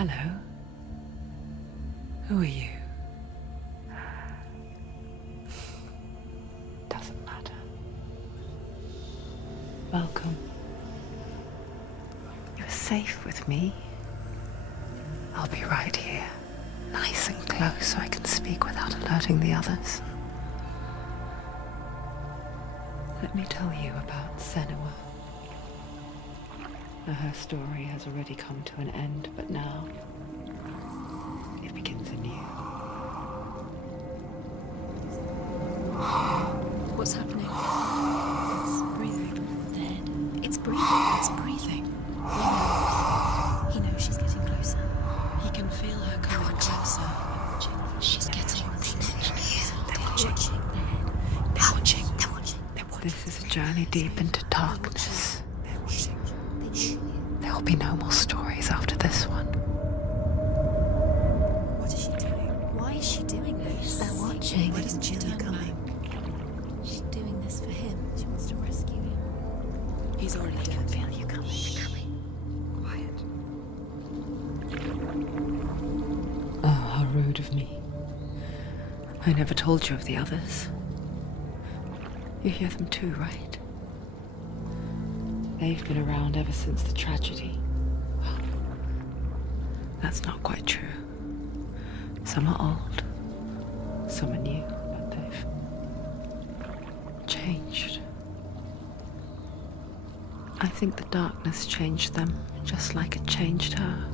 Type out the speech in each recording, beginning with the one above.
Hello. Who are you? Doesn't matter. Welcome. You're safe with me. I'll be right here, nice and close so I can speak without alerting the others. Let me tell you about Senua. Her story has already come to an end, but now it begins anew. What's happening? It's breathing. Dead. It's breathing. It's breathing. He knows she's getting closer. He can feel her coming closer. She's getting closer. They're watching. They're watching. They're watching. They're watching. This is a journey deep into darkness. They're watching. There will be no more stories after this one. What is she doing? Why is she doing this? They're watching. Why doesn't she turn coming? She's doing this for him. She wants to rescue him. He's already dead. I can feel you coming. Quiet. Oh, how rude of me. I never told you of the others. You hear them too, right? They've been around ever since the tragedy. Well, that's not quite true. Some are old, some are new, but they've changed. I think the darkness changed them, just like it changed her.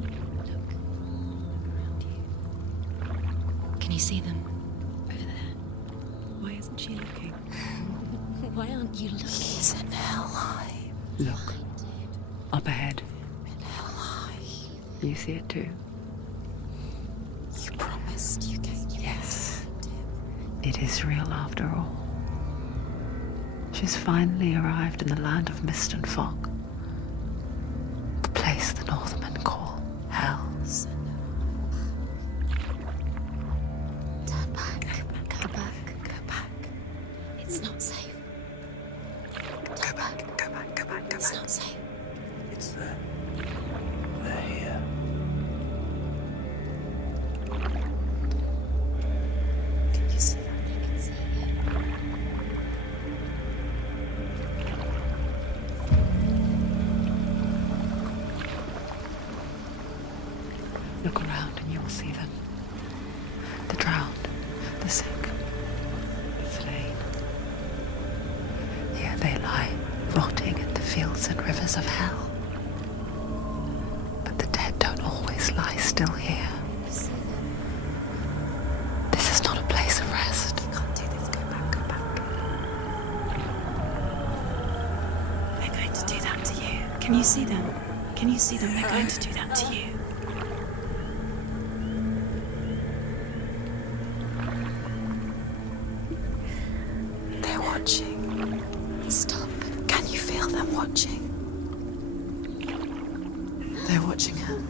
Look around you. Can you see them? Over there. Why isn't she looking? Why aren't you looking? He's in hell high. Look, up ahead. In hell high. You see it too? You promised you came. Yes. It is real after all. She's finally arrived in the land of mist and fog. The place the Northmen call Hell. Turn back. Go back. Go back. It's not safe. Turn back. Go back, go back, go It's back. not safe. It's there. They're here. Can you see that? You can see it. Look around and you will see them. The drowned, the sick, the slain. Here they lie, rotting in the fields and rivers of hell. But the dead don't always lie still here. You see them. This is not a place of rest. You can't do this. Go back. Go back. They're going to do that to you. Can you see them? Can you see them? They're going to do that to you. They're watching. Stop. Can you feel them watching? They're watching her.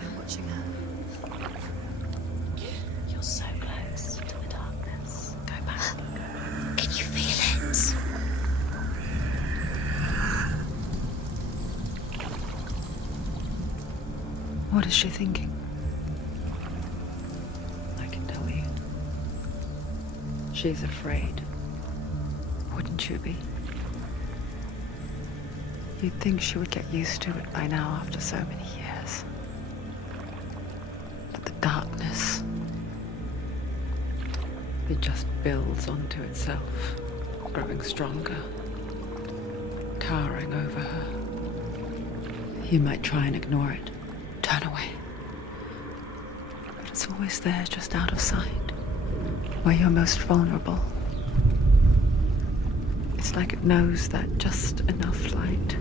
They're watching her. You're so close to the darkness. Go back. Can you feel it? What is she thinking? I can tell you. She's afraid. Wouldn't you be? You'd think she would get used to it by now after so many years. But the darkness, it just builds onto itself, growing stronger, towering over her. You might try and ignore it, turn away. But it's always there, just out of sight, where you're most vulnerable. It's like it knows that just enough light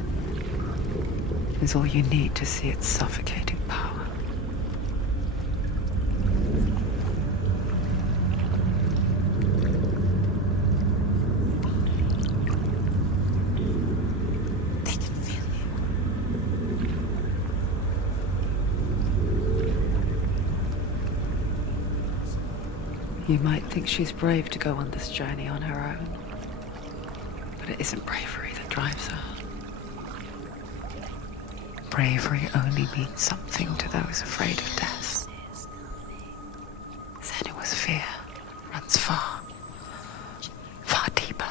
is all you need to see its suffocating power. They can feel you. You might think she's brave to go on this journey on her own, but it isn't bravery that drives her. bravery only means something to those afraid of death. Senua's fear runs far, far deeper.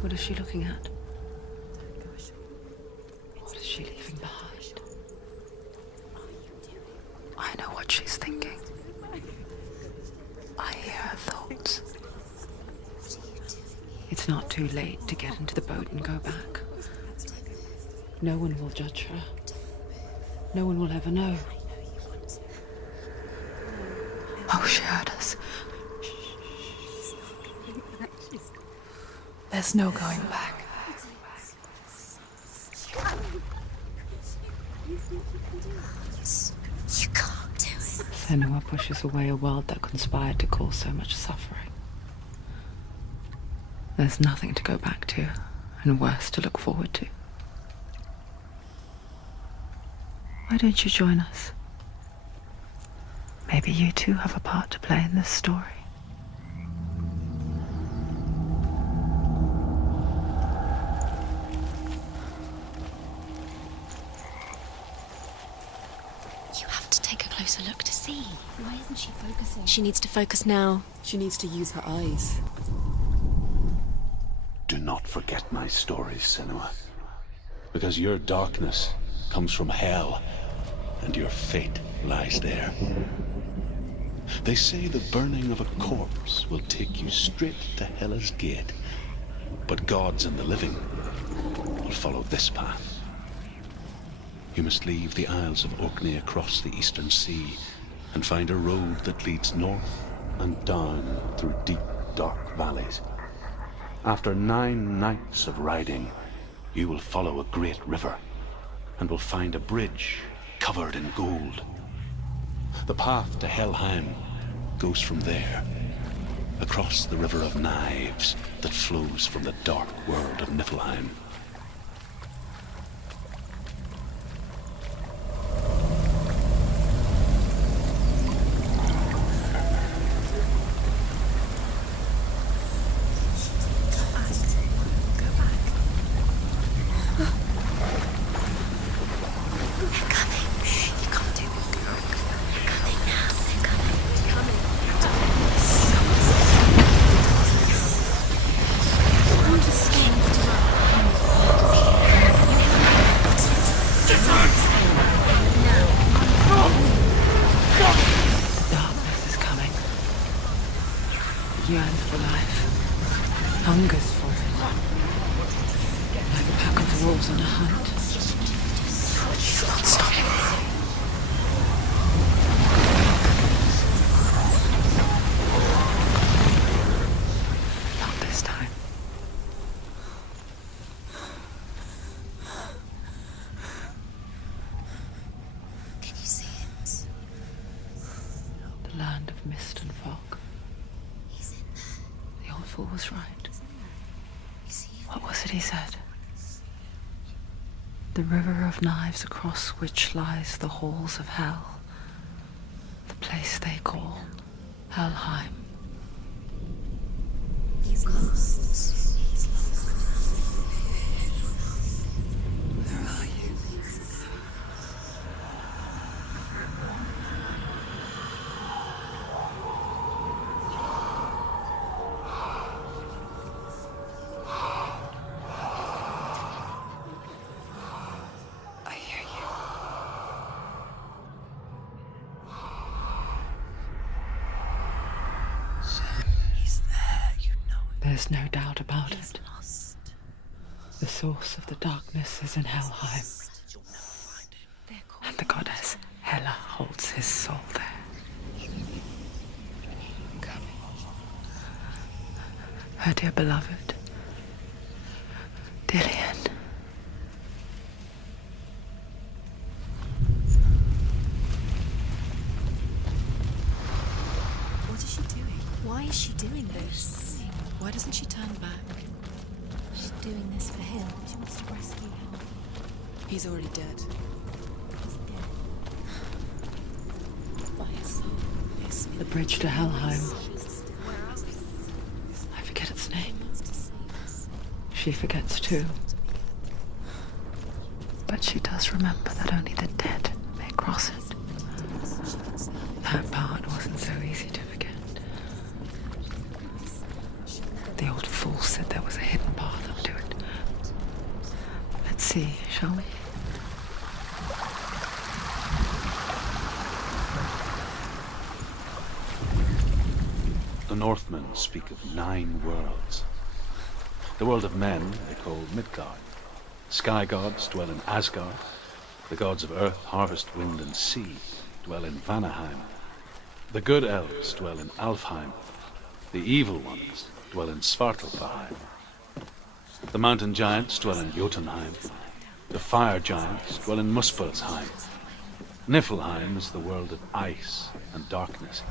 What is she looking at? What is she leaving behind? I know what she's thinking. I hear her thoughts. It's not too late to get into the boat and go back. No one will judge her. No one will ever know. Oh, she heard us. There's no going back. You can't do it. Senua pushes away a world that conspired to cause so much suffering. There's nothing to go back to, and worse to look forward to. Why don't you join us? Maybe you too have a part to play in this story. You have to take a closer look to see. Why isn't she focusing? She needs to focus now. She needs to use her eyes. Do not forget my stories, Senua. Because your darkness comes from hell, and your fate lies there. They say the burning of a corpse will take you straight to Hela's gate, but gods and the living will follow this path. You must leave the Isles of Orkney across the eastern sea and find a road that leads north and down through deep, dark valleys. After 9 nights of riding, you will follow a great river and will find a bridge covered in gold. The path to Helheim goes from there, across the River of Knives that flows from the dark world of Niflheim. Darkness is coming. Yearns for life. Hungers for it. Like a pack of wolves on a hunt. She's not stopping. Not this time. Can you see it? The land of mist and fog. He's in there. The old fool was right. You see it? What was it he said? The river of knives across which lies the halls of hell. The place they call Helheim. He's lost. He's lost. Where are you? I hear you. He's there, you know it. There's no doubt about it. Lost. The source of the darkness is in Helheim, You'll never find him. They're called. and the goddess Hela holds his soul there. Her dear beloved, Dillian. What is she doing? Why is she doing this? Why doesn't she turn back? She's doing this for him. She wants to rescue him. He's already dead. He's dead. By herself. Yes. The bridge to Helheim. I forget its name. She forgets too. But she does remember that only the dead may cross it. That part wasn't so easy to forget. The old fool said there was a hidden path up to it. Let's see, shall we? The Northmen speak of 9 worlds. The world of men they call Midgard. Sky gods dwell in Asgard. The gods of earth, harvest, wind, and sea dwell in Vanaheim. The good elves dwell in Alfheim. The evil ones dwell in Svartalfheim. The mountain giants dwell in Jotunheim. The fire giants dwell in Muspelheim. Niflheim is the world of ice and darkness.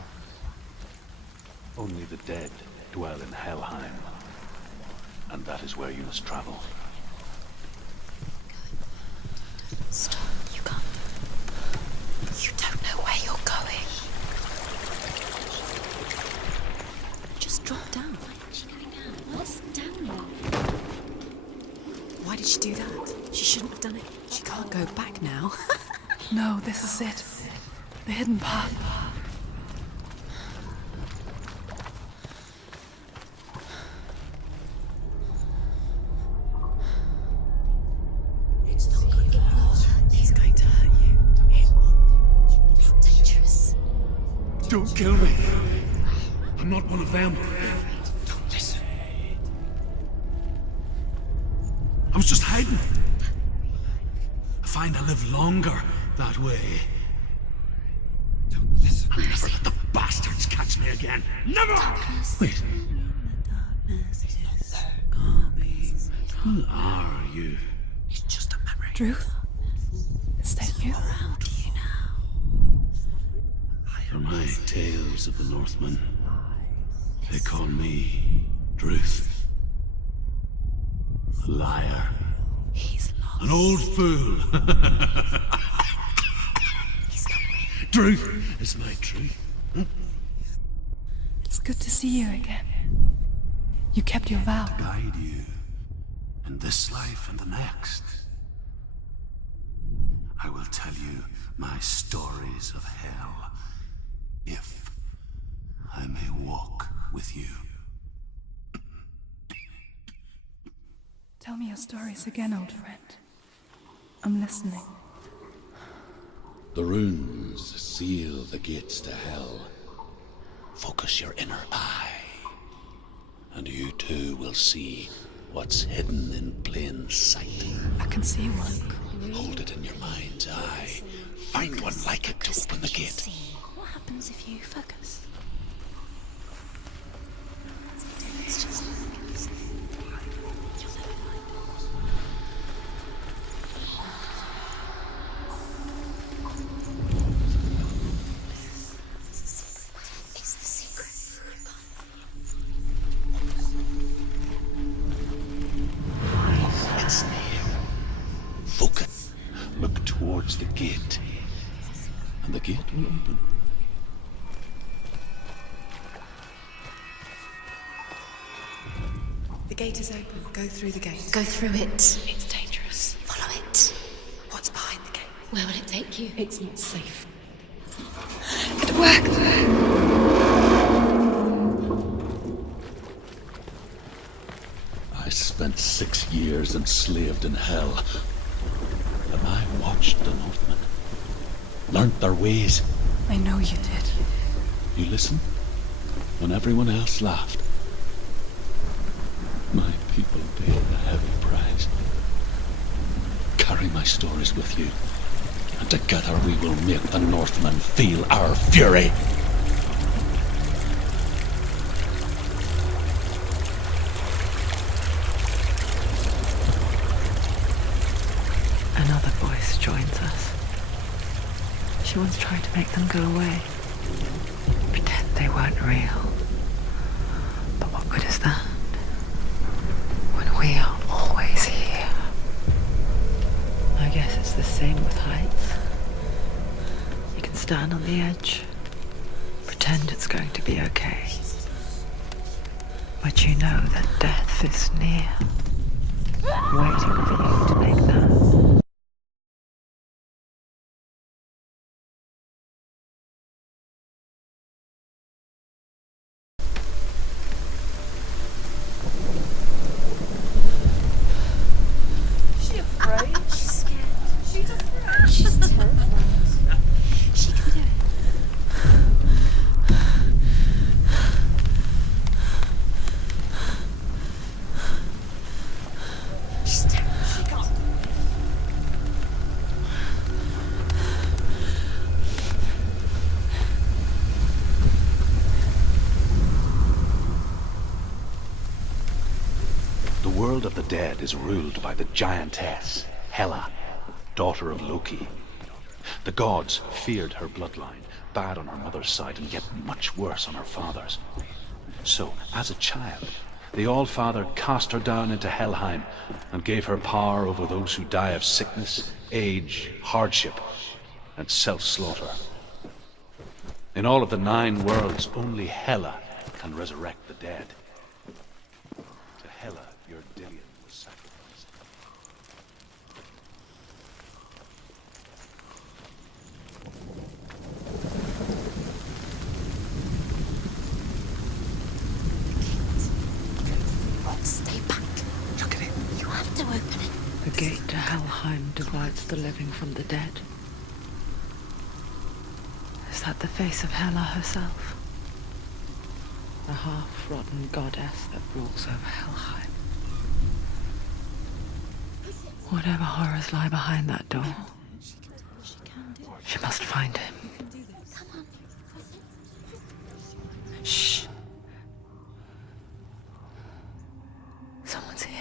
Only the dead dwell in Helheim. And that is where you must travel. Stop. You can't. You don't know where you're going. Just drop down. Why isn't she going down? What's down there? Why did she do that? She shouldn't have done it. She can't go back now. No, this is it. The hidden path. He's going to hurt you. It's dangerous. Don't kill me. I'm not one of them. Don't listen. I was just hiding. I find I live longer that way. Don't listen. I'll never let the bastards catch me again. Never! Wait. Who are you? It's just a memory. Druth? Is that you? Around you now. From my tales of the Northmen, they call me Druth. A liar. He's lost. An old fool. Truth is my truth. It's good to see you again. You kept your vow. Guide you in this life and the next. I will tell you my stories of hell, if I may walk with you. Tell me your stories again, old friend. I'm listening. The runes seal the gates to hell. Focus your inner eye, and you too will see what's hidden in plain sight. I can see one. Hold it in your mind's eye. Find one like it to open the gate. What happens if you focus? It's just focus. You'll never find it. It's the secret. It's near. Focus. Look towards the gate, and the gate will open. The gate is open. Go through the gate. Go through it. It's dangerous. Follow it. What's behind the gate? Where will it take you? It's not safe. It worked! I spent 6 years enslaved in hell, and I watched the Northmen, learnt their ways. I know you did. You listened when everyone else laughed. My people paid a heavy price. Carry my stories with you, and together we will make the Northmen feel our fury. She once tried to make them go away. Pretend they weren't real. But what good is that? When we are always here. I guess it's the same with heights. You can stand on the edge, pretend it's going to be okay. But you know that death is near, waiting for you to make that. She afraid? She's scared. She's afraid. She's terrified. She can do it. She's terrified. She can't. The world of the dead is ruled by the giantess, Hela, daughter of Loki. The gods feared her bloodline, bad on her mother's side and yet much worse on her father's. So, as a child, the All-Father cast her down into Helheim and gave her power over those who die of sickness, age, hardship, and self-slaughter. In all of the 9 worlds, only Hela can resurrect the dead. To Hela, your Dillion was sacrificed. Stay back. Look at it. You have to open it. The gate to Helheim divides the living from the dead. Is that the face of Hela herself? The half-rotten goddess that rules over Helheim. Whatever horrors lie behind that door, She can do it. she must find him. Shh. Someone's here.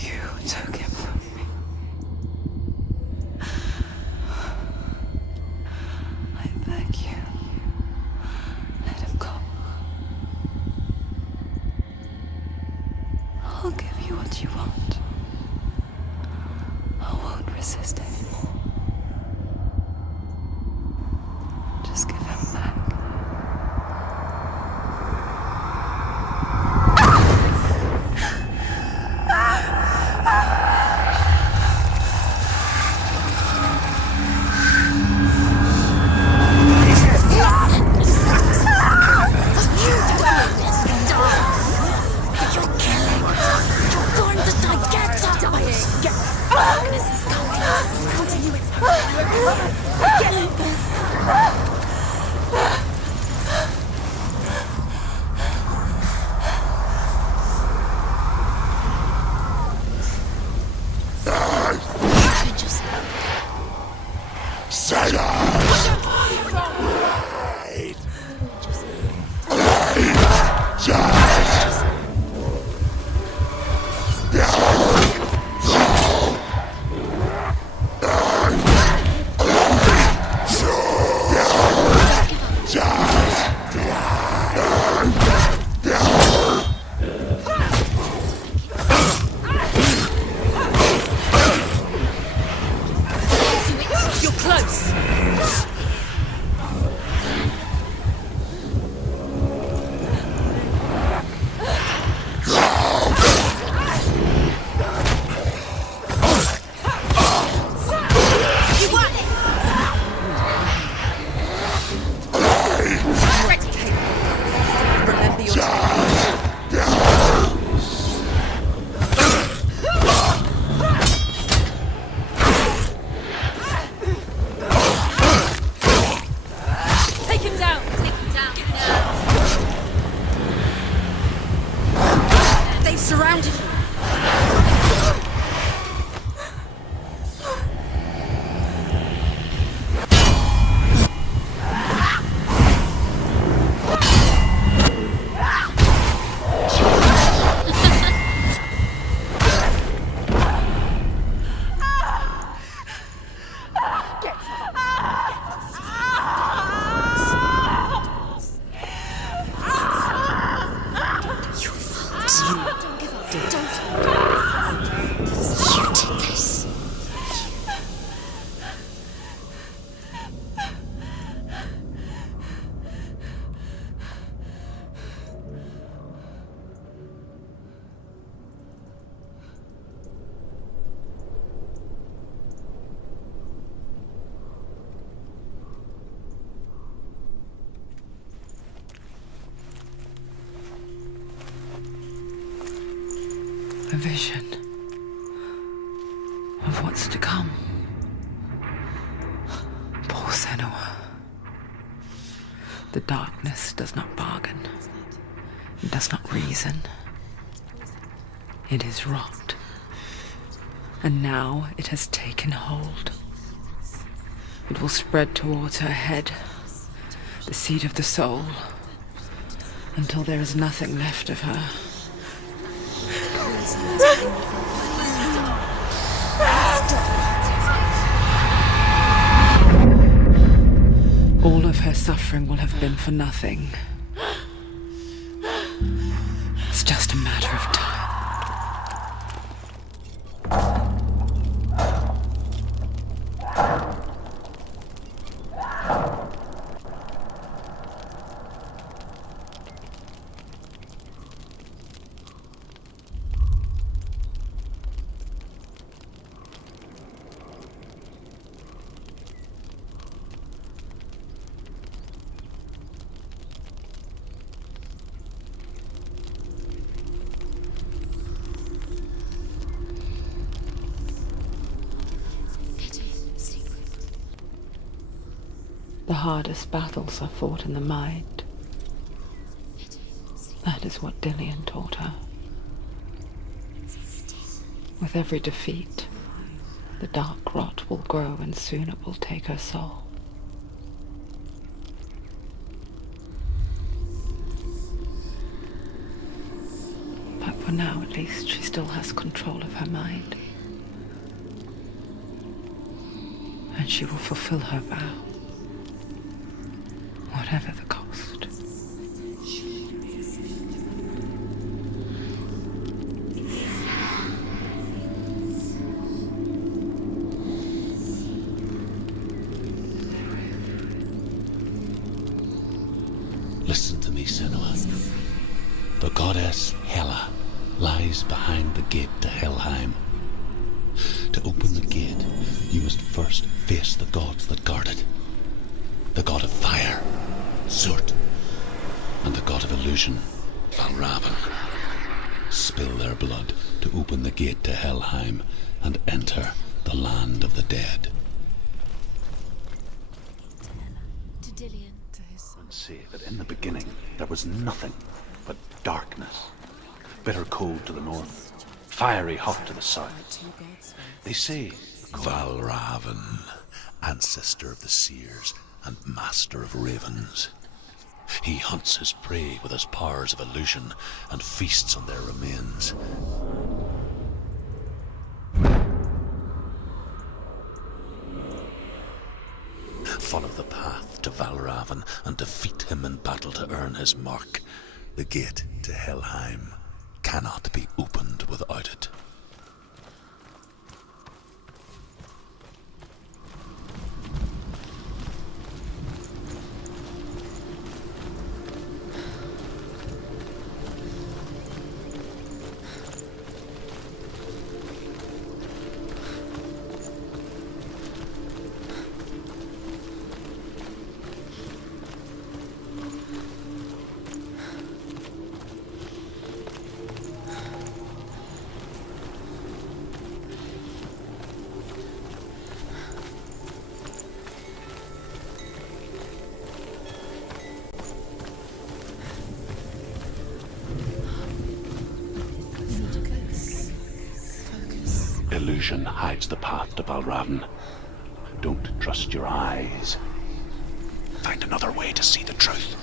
You took him from me. I beg you, let him go. I'll give you what you want. I won't resist anymore. Just give him back. You did this. A vision of what's to come. Poor Senua. The darkness does not bargain. It does not reason. It is rot. And now it has taken hold. It will spread towards her head, the seat of the soul, until there is nothing left of her. All of her suffering will have been for nothing. It's just a matter of time. The hardest battles are fought in the mind. That is what Dillian taught her. With every defeat, the dark rot will grow and soon it will take her soul. But for now, at least, she still has control of her mind. And she will fulfill her vow. Whatever the cost. Listen to me, Senua. The goddess Hela lies behind the gate to Helheim. To open the gate, you must first face the gods that guard it. The god of fire, Zurt, and the god of illusion, Valravan. Spill their blood to open the gate to Helheim and enter the land of the dead. To Dillian. And say that in the beginning there was nothing but darkness. Bitter cold to the north, fiery hot to the south. They say Valravan, ancestor of the seers and master of ravens. He hunts his prey with his powers of illusion and feasts on their remains. Follow the path to Valravan and defeat him in battle to earn his mark. The gate to Helheim cannot be opened without it. illusion hides the path to Valravan. Don't trust your eyes. Find another way to see the truth.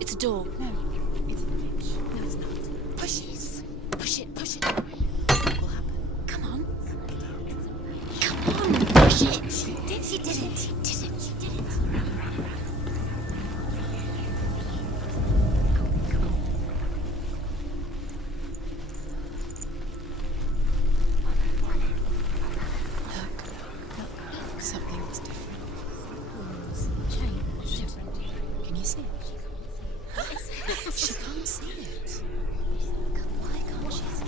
It's a door. No, it's a witch. No, it's not. Push it. Push it. Push it. What will happen? Come on. Come on. Push it. She did it. She did it. She did it. She did it. Look, something's different. Change. Different. Can you see it? She can't see it. Why can't she see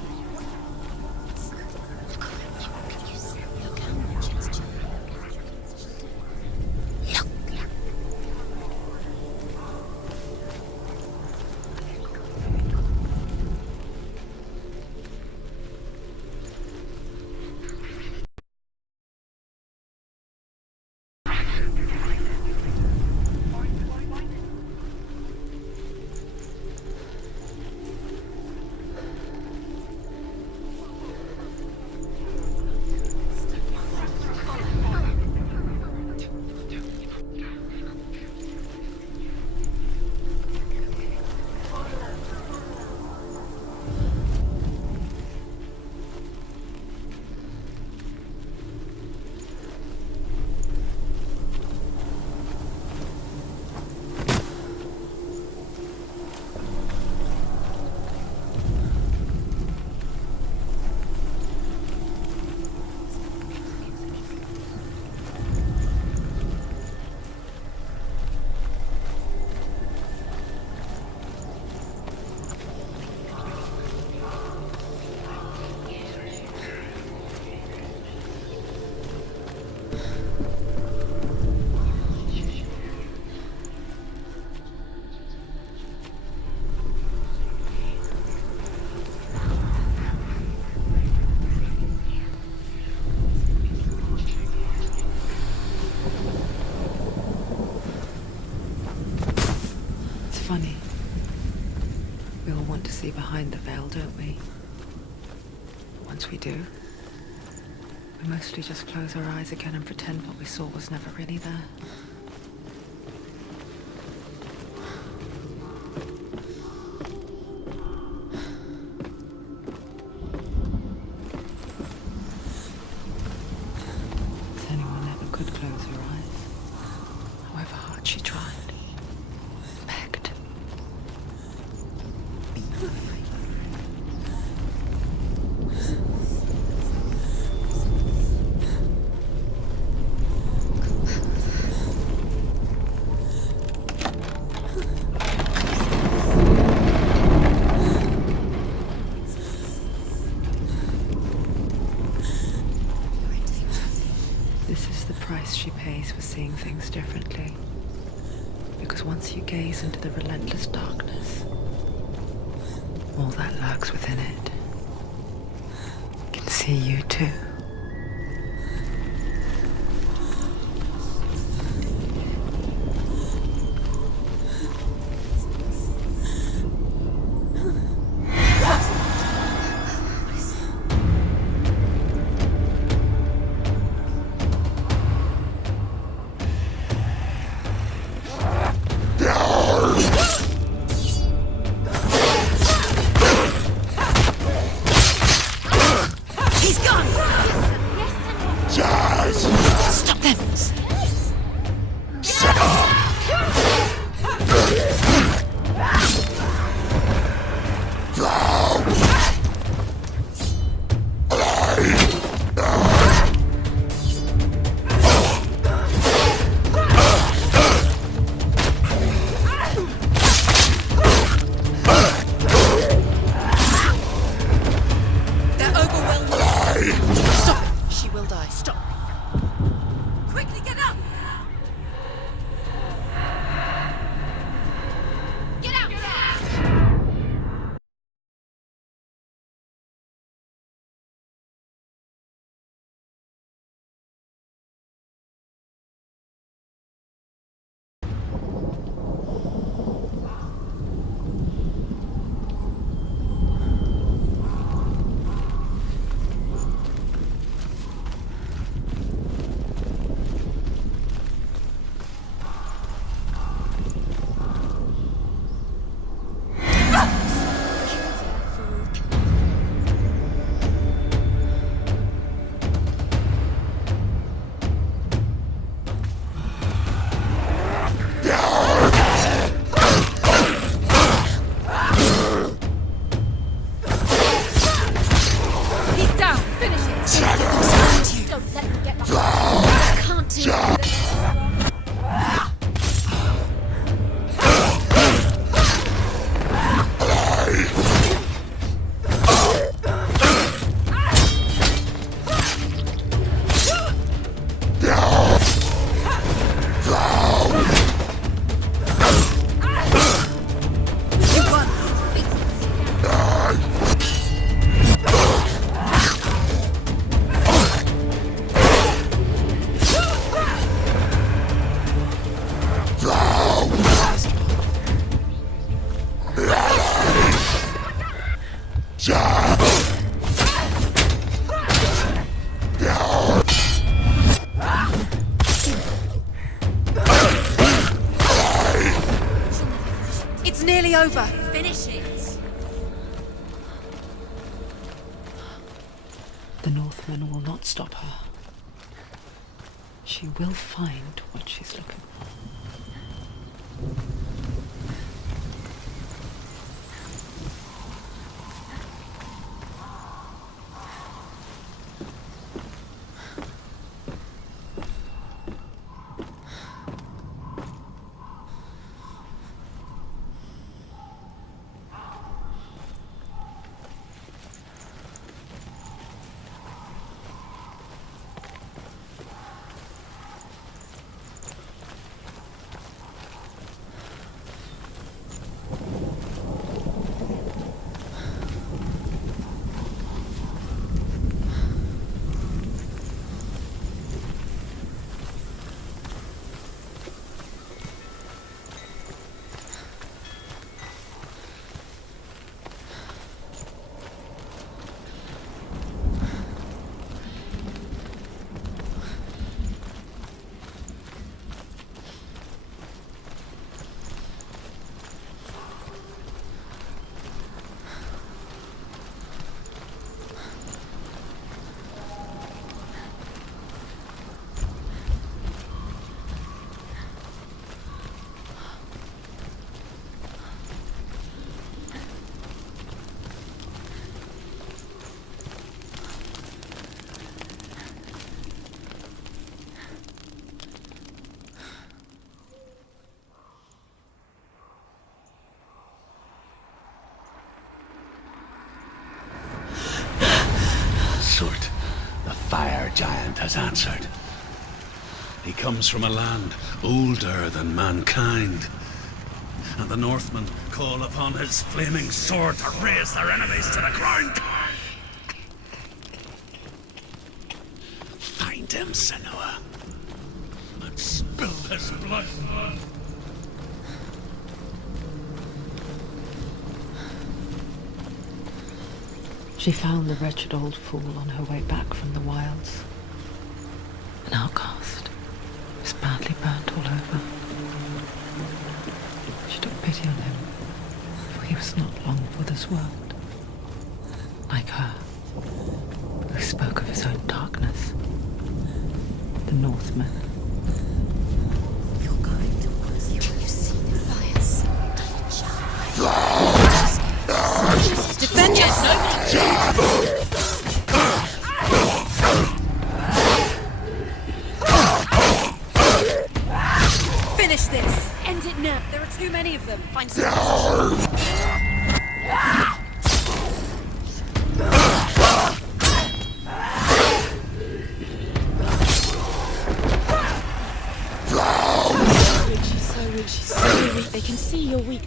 it? Look how much it's changed. It's funny. We all want to see behind the veil, don't we? Once we do, we mostly just close our eyes again and pretend what we saw was never really there. Senua never could close her eyes, however hard she tried. Begged. This is the price she pays for seeing things differently. Because once you gaze into the relentless darkness, all that lurks within it can see you too. He's gone! It's nearly over. Finish it. The Northmen will not stop her. She will find what she's looking for. Surt, the fire giant has answered. He comes from a land older than mankind. And the Northmen call upon his flaming sword to raze their enemies to the ground. Find him, Senua, and spill his blood. She found the wretched old fool on her way back from the wilds. An outcast, was badly burnt all over. She took pity on him, for he was not long for this world. Like her, who spoke of his own darkness. The Northmen. You're going towards you. You see the fires. Defend yourself! Finish this! End it now! There are too many of them. Find some. She's so weak. She's so weak. They can see you're weak.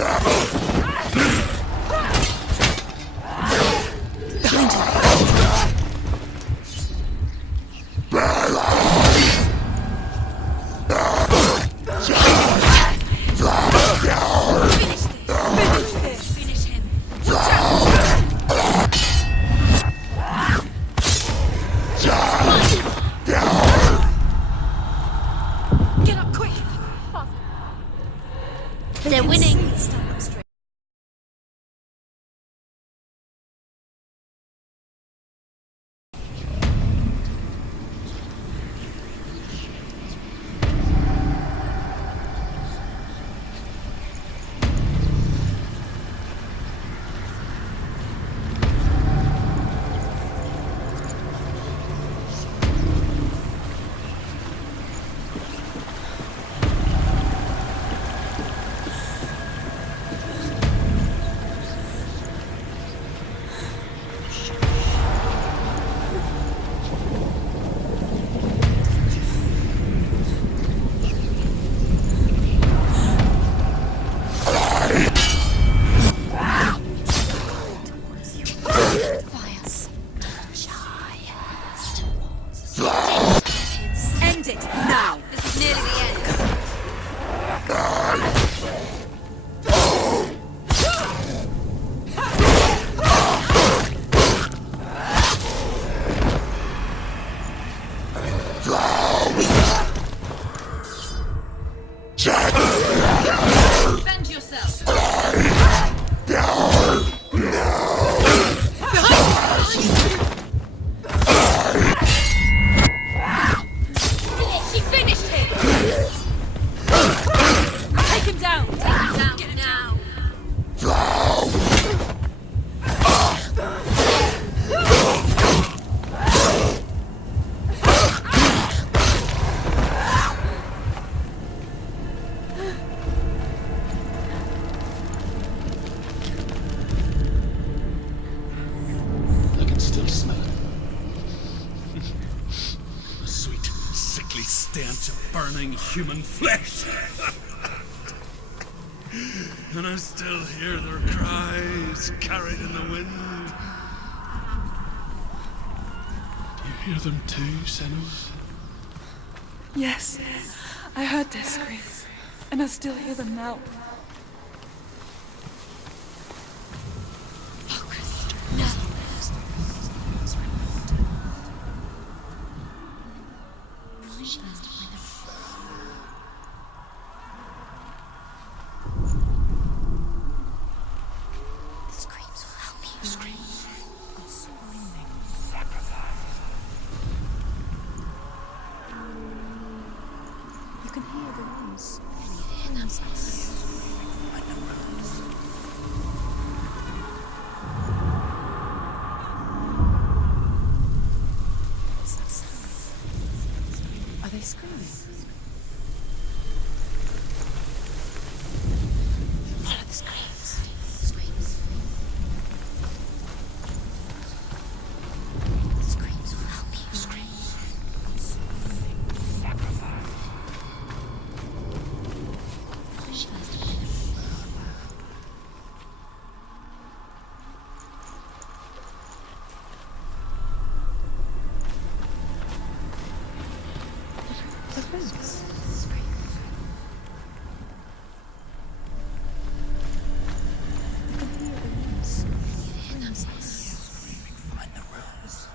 stench of burning human flesh. And I still hear their cries carried in the wind. Do you hear them too, Senua? Yes, I heard their screams, and I still hear them now. Focus. No. She has to find the screams will help you. Screams are screaming. Sacrifice. You can hear the rooms. Can you hear them? Find the rooms. What's that sound? Are they screaming? Follow the screams. Screams. The screams will help you. Screams. Sacrifice. She has to find them. The rooms. You can hear the rooms. Hear them? Find the rooms.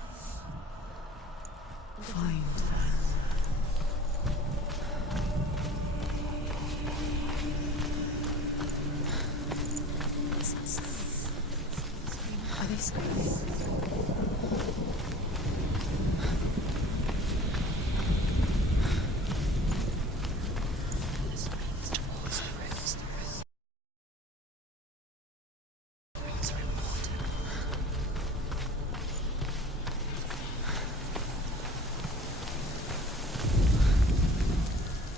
Find them. What's that sound? Are they screaming? The screams towards the rooms. The rooms are important.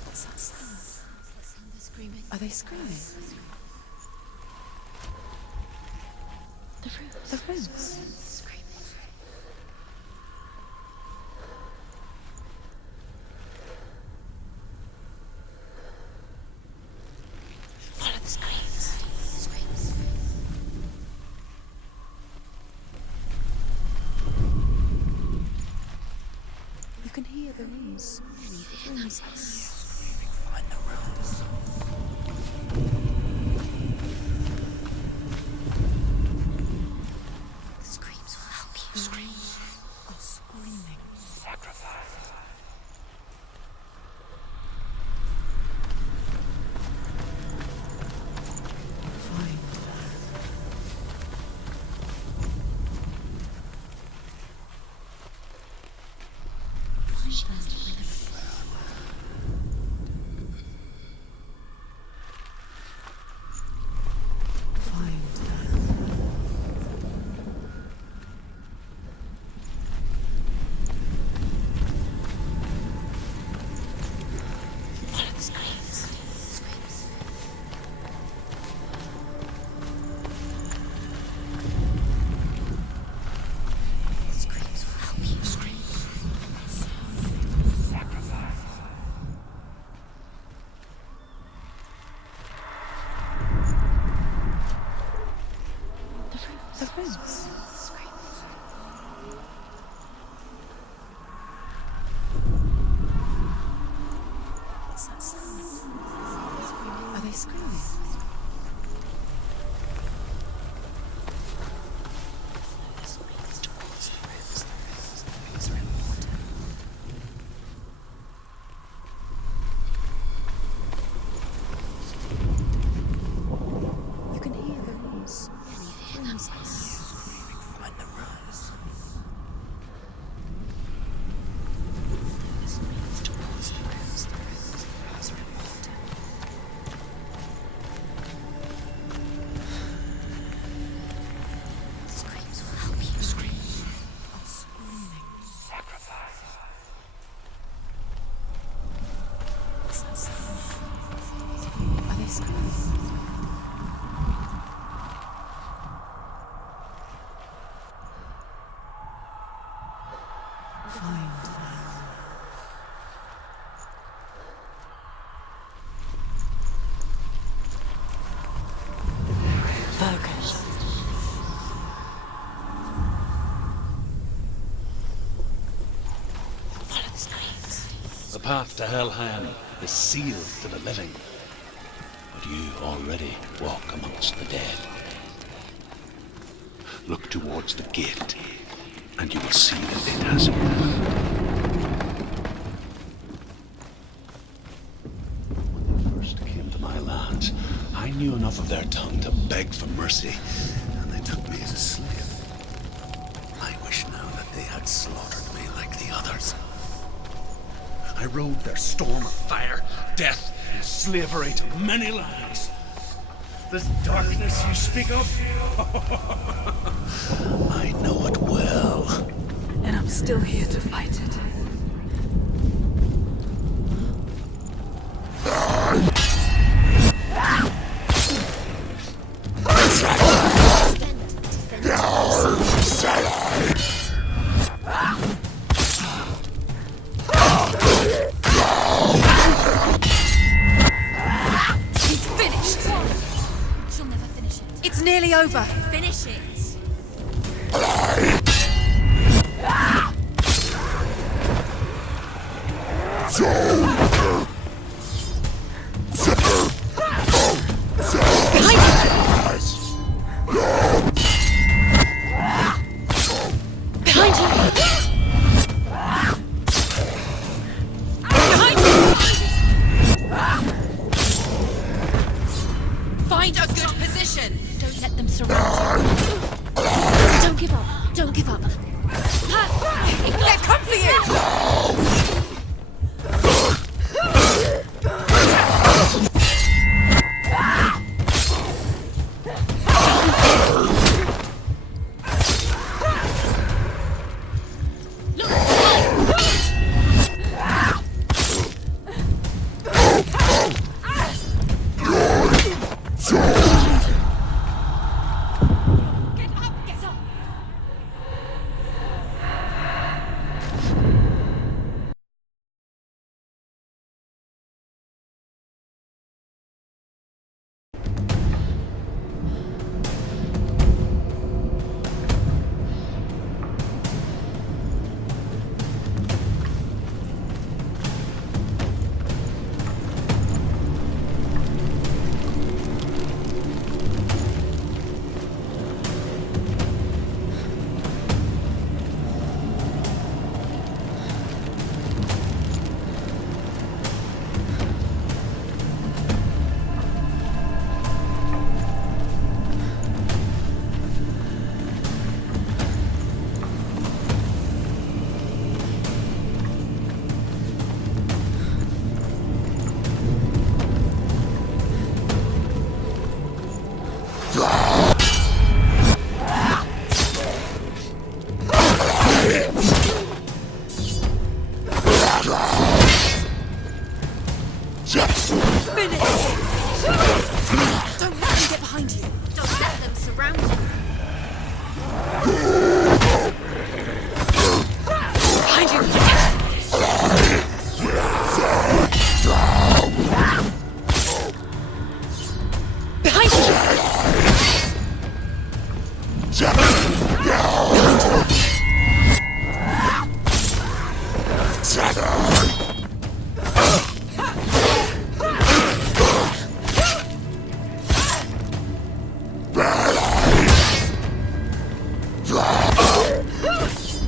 What's that sound? That sound they're screaming. Are they screaming? The rooms. The rooms. Screaming. Follow the screams. Screams. You can hear the rooms. Can you hear them? Find the rooms. The screams will help you. Screams are screaming. Sacrifice. Find them. She has to find them. Find them. Follow the screams. Screams. The screams will help you. Screams. Sacrifice. The rooms. Screams. What's that sound? Are they screaming? The screams towards the rooms. The rooms are important. You can hear the rooms. Can you hear them? Find the rooms. The screams towards the rooms. The rooms are important. The screams will help you. Screams Are screaming. Sacrifice. What's that sound? Are they screaming? Find them. Focus. Follow the screams. The path to Helheim is sealed to the living, but you already walk amongst the dead. Look towards the gate, and you will see that it has opened. When they first came to my lands, I knew enough of their tongue to beg for mercy, and they took me as a slave. I wish now that they had slaughtered me like the others. I rode their storm of fire, death, and slavery to many lands. This darkness you speak of, I know it well. And I'm still here to fight it. It's nearly over. Finish it. Find a good position. Don't let them surround you. Don't give up. Don't give up. They've come for you.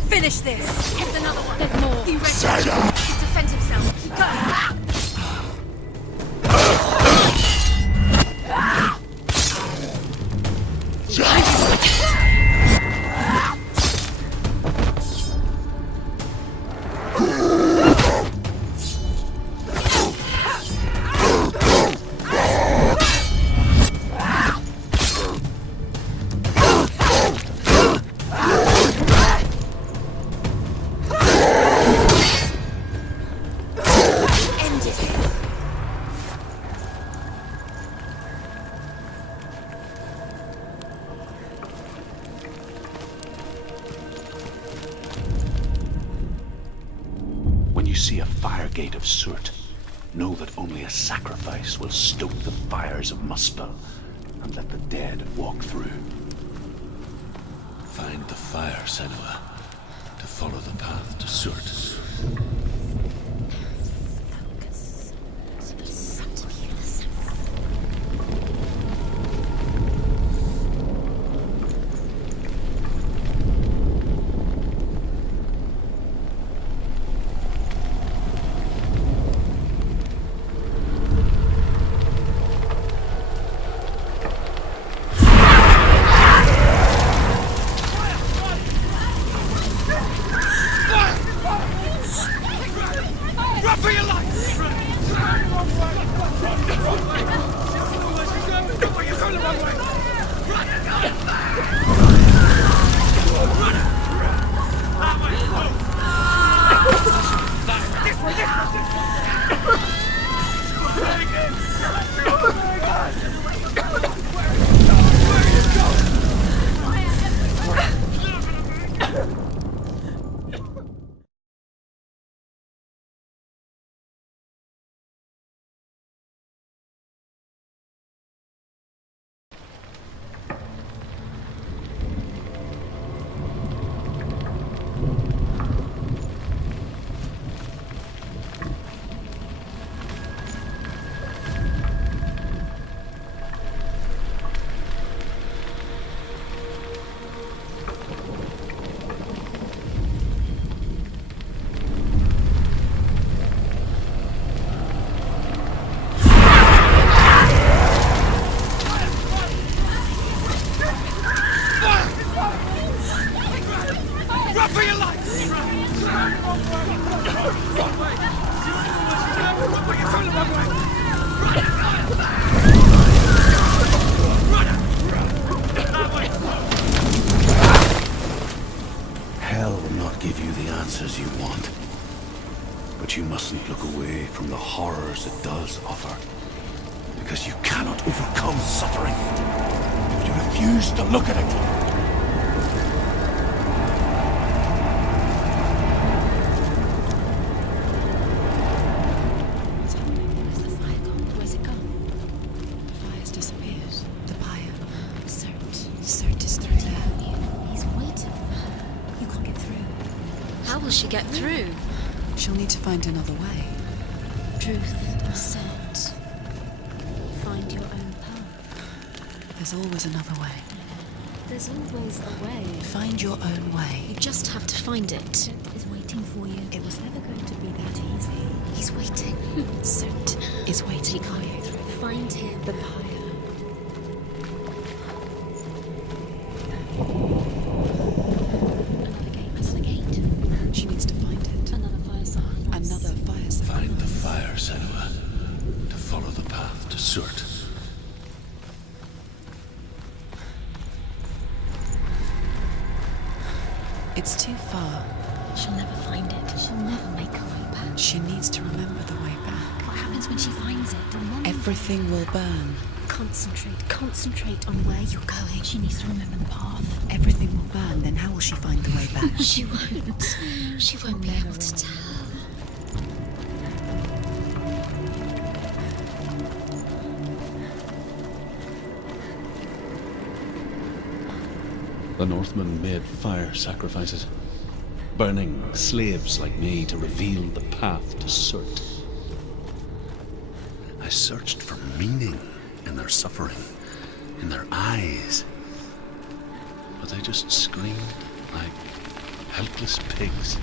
Finish this. Here's another one. There's more. He ready. He defends himself. Keep going. When you see a fire gate of soot, know that only a sacrifice will stoke the fires of Muspel, and and let the dead walk through. Find the fire, Senua, to follow the path to Surt. Hell will not give you the answers you want. But you mustn't look away from the horrors it does offer. Because you cannot overcome suffering if you refuse to look at it. She get through? She'll need to find another way. Truth, assert. Find your own path. There's always another way. There's always a way. Find your own way. You just have to find it. Surt is waiting for you. It was never going to be that easy. He's waiting. Surt Is waiting for you. Find him. The pyre. Another gate. She needs to find it. Another fire sign. Another fire sign. Find the fire, Senua, to follow the path to Surt. It's too far. She'll never find it. She'll never make her way back. She needs to remember the way back. What happens when she finds it? Everything will burn. Concentrate on where you're going. She needs to remember the path. Everything will burn, then how will she find the way back? She won't. She won't be able to tell. The Northmen made fire sacrifices, burning slaves like me to reveal the path to Surt. I searched for meaning in their suffering, in their eyes. But they just screamed like helpless pigs.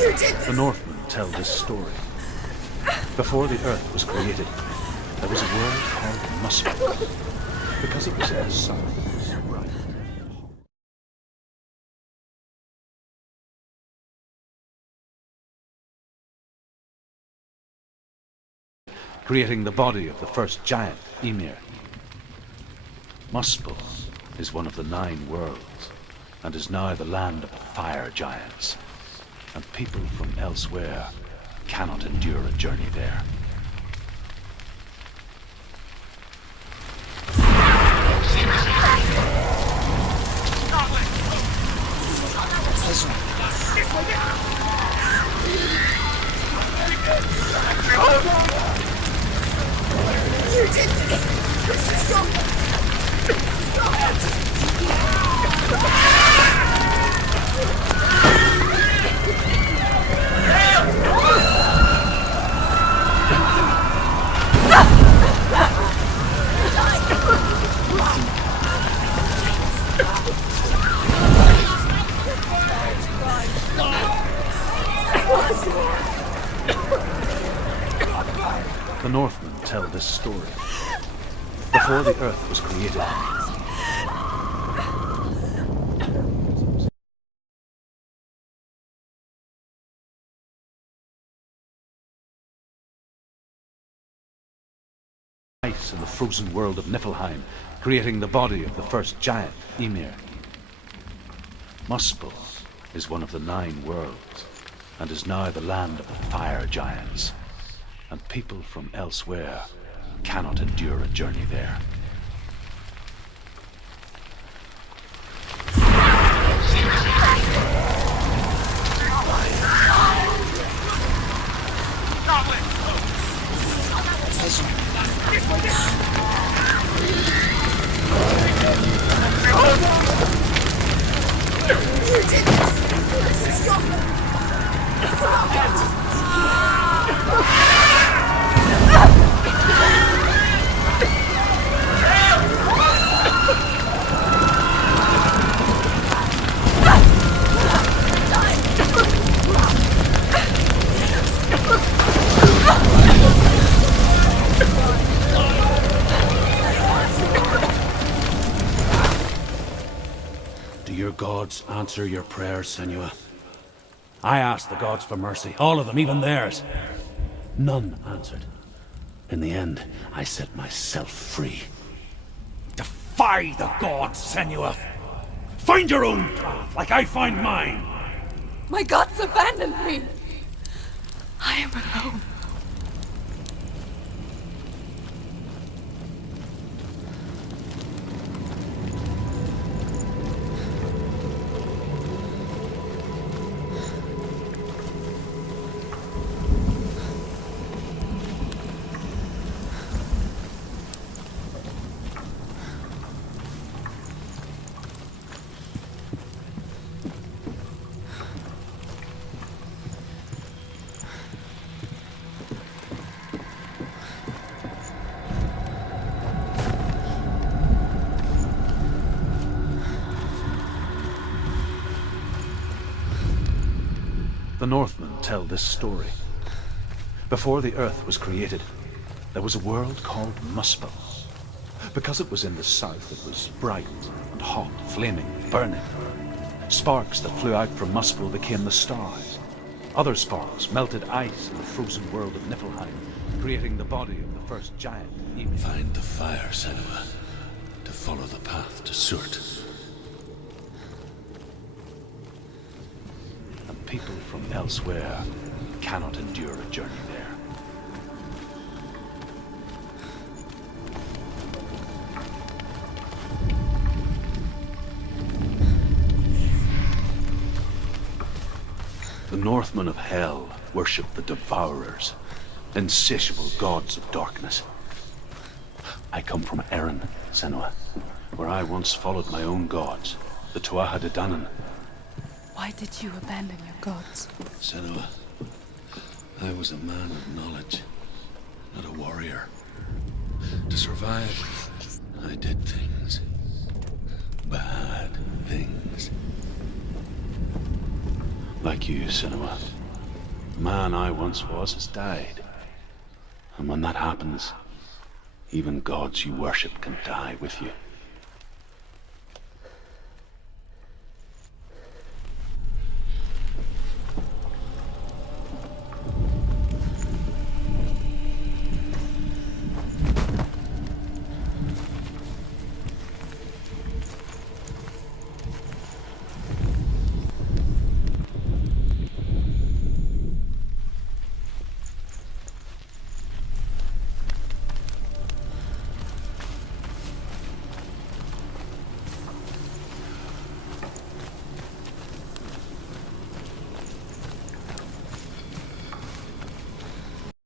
The Northmen tell this story. Before the earth was created, there was a world called Muspel. Because it was in the south, it was bright. Creating the body of the first giant, Ymir. Muspel is one of the 9 worlds, and is now the land of the fire giants. And people from elsewhere cannot endure a journey there. The Northmen tell this story. Before the earth was created, ice in the frozen world of Niflheim, creating the body of the first giant, Ymir. Muspel is one of the 9 worlds, and is now the land of the fire giants. And people from elsewhere cannot endure a journey there. Do your gods answer your prayers, Senua? I asked the gods for mercy, all of them, even theirs. None answered. In the end, I set myself free. Defy the gods, Senua! Find your own path, like I find mine! My gods abandoned me! I am alone. The Northmen tell this story. Before the earth was created, there was a world called Muspel. Because it was in the south, it was bright and hot, flaming, burning. Sparks that flew out from Muspel became the stars. Other sparks melted ice in the frozen world of Niflheim, creating the body of the first giant, Ymir. Find the fire, Senua, to follow the path to Surt. And people from elsewhere cannot endure a journey there. The Northmen of Hell worship the Devourers, insatiable gods of darkness. I come from Erin, Senua, where I once followed my own gods, the Tuatha De Danann. Why did you abandon your gods? Senua, I was a man of knowledge, not a warrior. To survive, I did things. Bad things. Like you, Senua, The man I once was has died. And when that happens, even gods you worship can die with you.